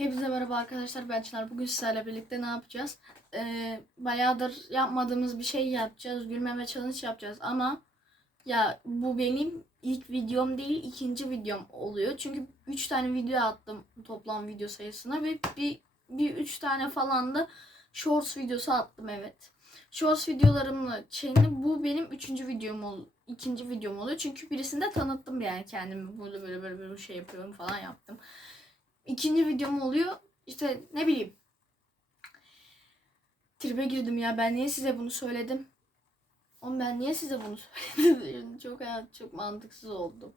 Hepinize merhaba arkadaşlar ben Çınar. Bugün sizlerle birlikte ne yapacağız? Ee, bayağıdır yapmadığımız bir şey yapacağız. Gülmeme challenge yapacağız ama ya bu benim ilk videom değil ikinci videom oluyor. Çünkü 3 tane video attım toplam video sayısına ve bir, bir 3 tane falan da shorts videosu attım evet. Shorts videolarımla şeyini bu benim üçüncü videom ol, ikinci videom oluyor. Çünkü birisinde tanıttım yani kendimi. Böyle böyle böyle böyle şey yapıyorum falan yaptım ikinci videom oluyor. İşte ne bileyim. Tribe girdim ya. Ben niye size bunu söyledim? Oğlum ben niye size bunu söyledim? çok hayat çok mantıksız oldu.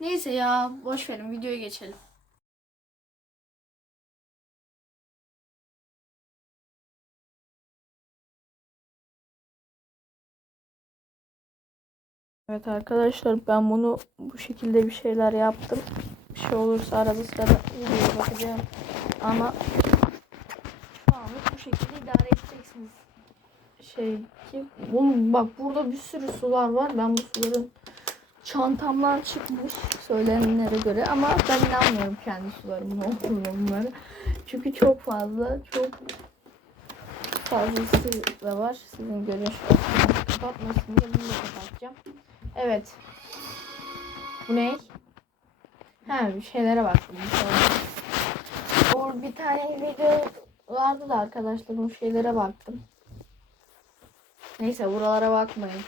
Neyse ya boş verin videoya geçelim. Evet arkadaşlar ben bunu bu şekilde bir şeyler yaptım. Bir şey olursa arada sırada videoya bakacağım. Ama anlık bu şekilde idare edeceksiniz. Şey ki oğlum bak burada bir sürü sular var. Ben bu suların çantamdan çıkmış söylenenlere göre ama ben inanmıyorum kendi sularımın olduğunu bunları. Çünkü çok fazla çok fazlası da var. Sizin görüş kapatmasın diye bunu da kapatacağım. Evet. Bu ne? Ha bir şeylere baktım. O bir tane video vardı da arkadaşlar bu şeylere baktım. Neyse buralara bakmayın.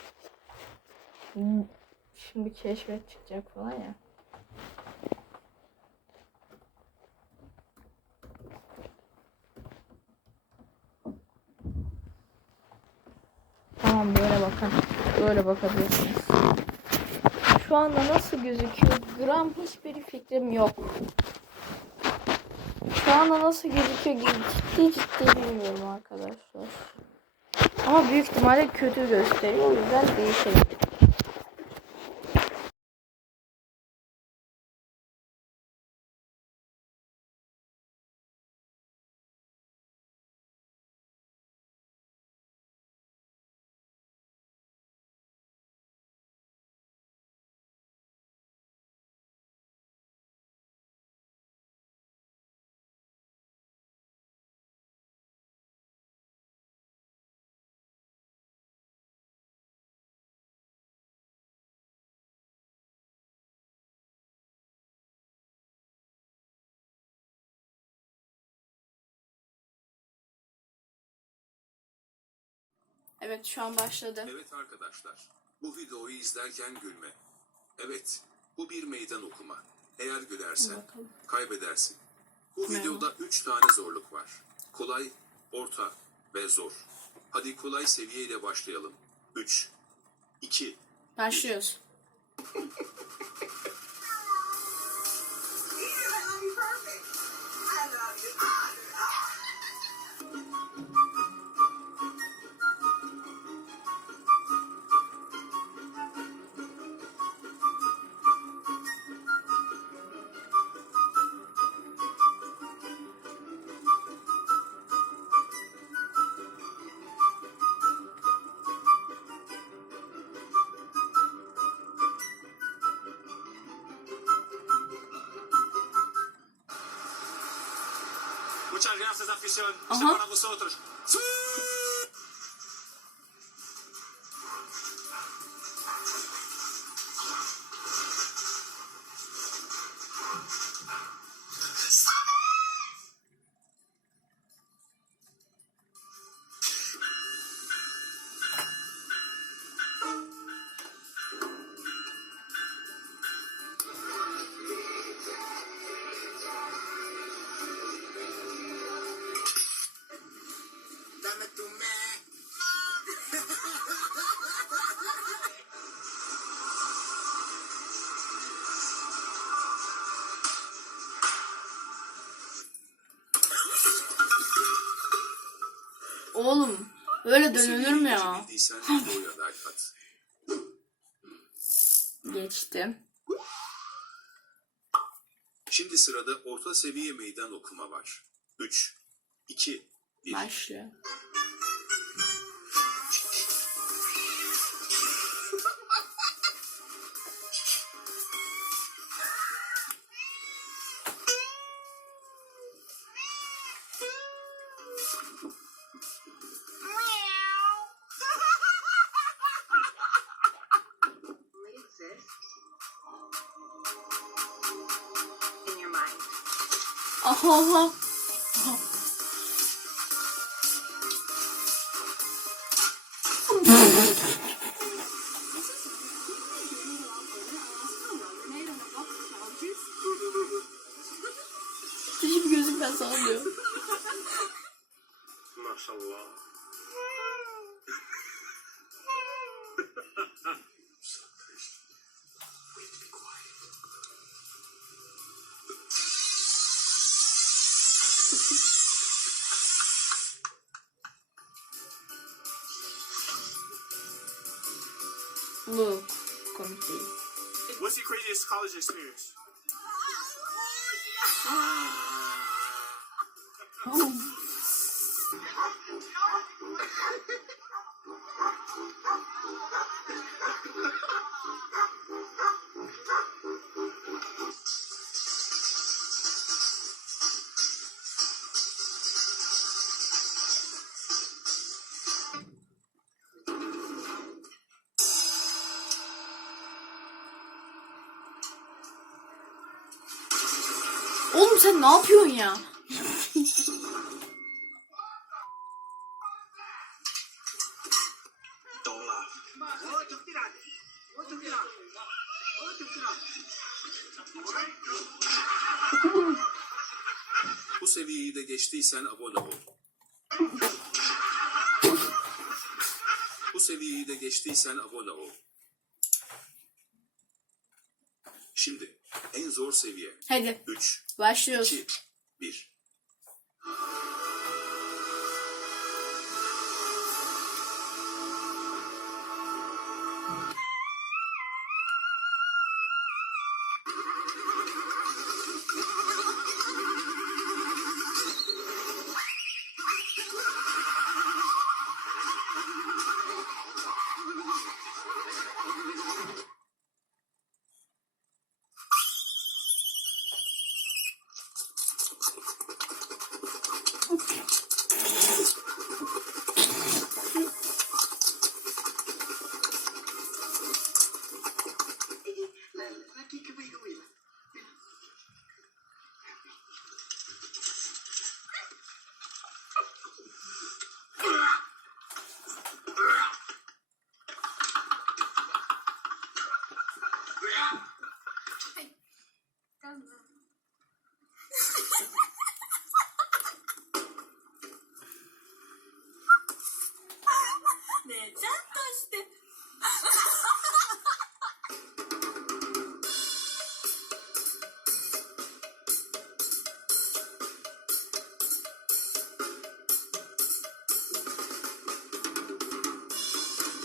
Şimdi keşfet çıkacak falan ya. Tamam böyle bakın. Böyle bakabilirsiniz. Şu anda nasıl gözüküyor? Gram hiçbir fikrim yok. Şu anda nasıl gözüküyor? Ciddi ciddi bilmiyorum arkadaşlar. Ama büyük ihtimalle kötü gösteriyor. O yüzden değişelim. Evet şu an başladı. Evet arkadaşlar, bu videoyu izlerken gülme. Evet, bu bir meydan okuma. Eğer gülersen Bakalım. kaybedersin. Bu Ne videoda 3 tane zorluk var. Kolay, orta ve zor. Hadi kolay seviyeyle başlayalım. 3, 2, Başlıyoruz. Muchas gracias, afición. Ajá. Para vosotros. Dame Oğlum böyle bu dönülür mü ya? Geçtim. Şimdi sırada orta seviye meydan okuma var. 3, 2, 1. Başlıyor. Aha aha. Hiçbir gözükmez sağlıyor. Maşallah. What's your craziest college experience? oh. Oğlum sen ne yapıyorsun ya? Bu seviyeyi de geçtiysen abone ol. Bu seviyeyi de geçtiysen abone ol. Şimdi en zor seviye. Hadi 3, başlıyoruz. 2, 1.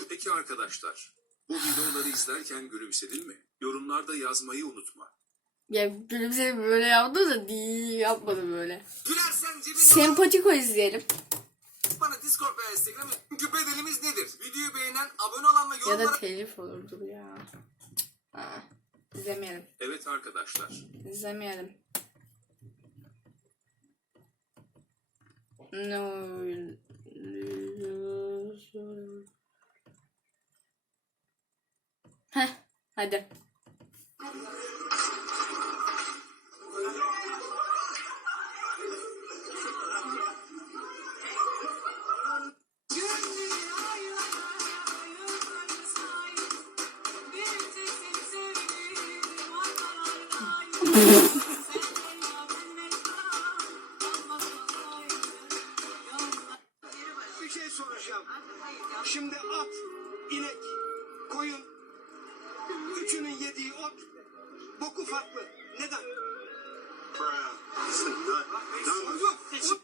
Peki arkadaşlar, bu videoları izlerken gülümsedin mi? Yorumlarda yazmayı unutma. Ya gülümseyip böyle yaptı da değil yapmadı böyle. Gülersen Sempatiko izleyelim. bana Discord veya Instagram çünkü bedelimiz nedir? Videoyu beğenen, abone olan ve Ya yorumlara da telif olurdur ya. Aa, izlemeyelim. Evet arkadaşlar, İzlemeyelim. No. Heh, hadi. Bir şey soracağım. Şimdi at, inek, koyun, üçünün yediği ot, boku farklı. Neden? Soru.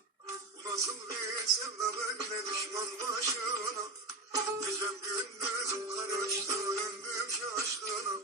Nasıl bir sevda böyle düşman başına Gecem gündüzüm karıştı öndüm şaştığına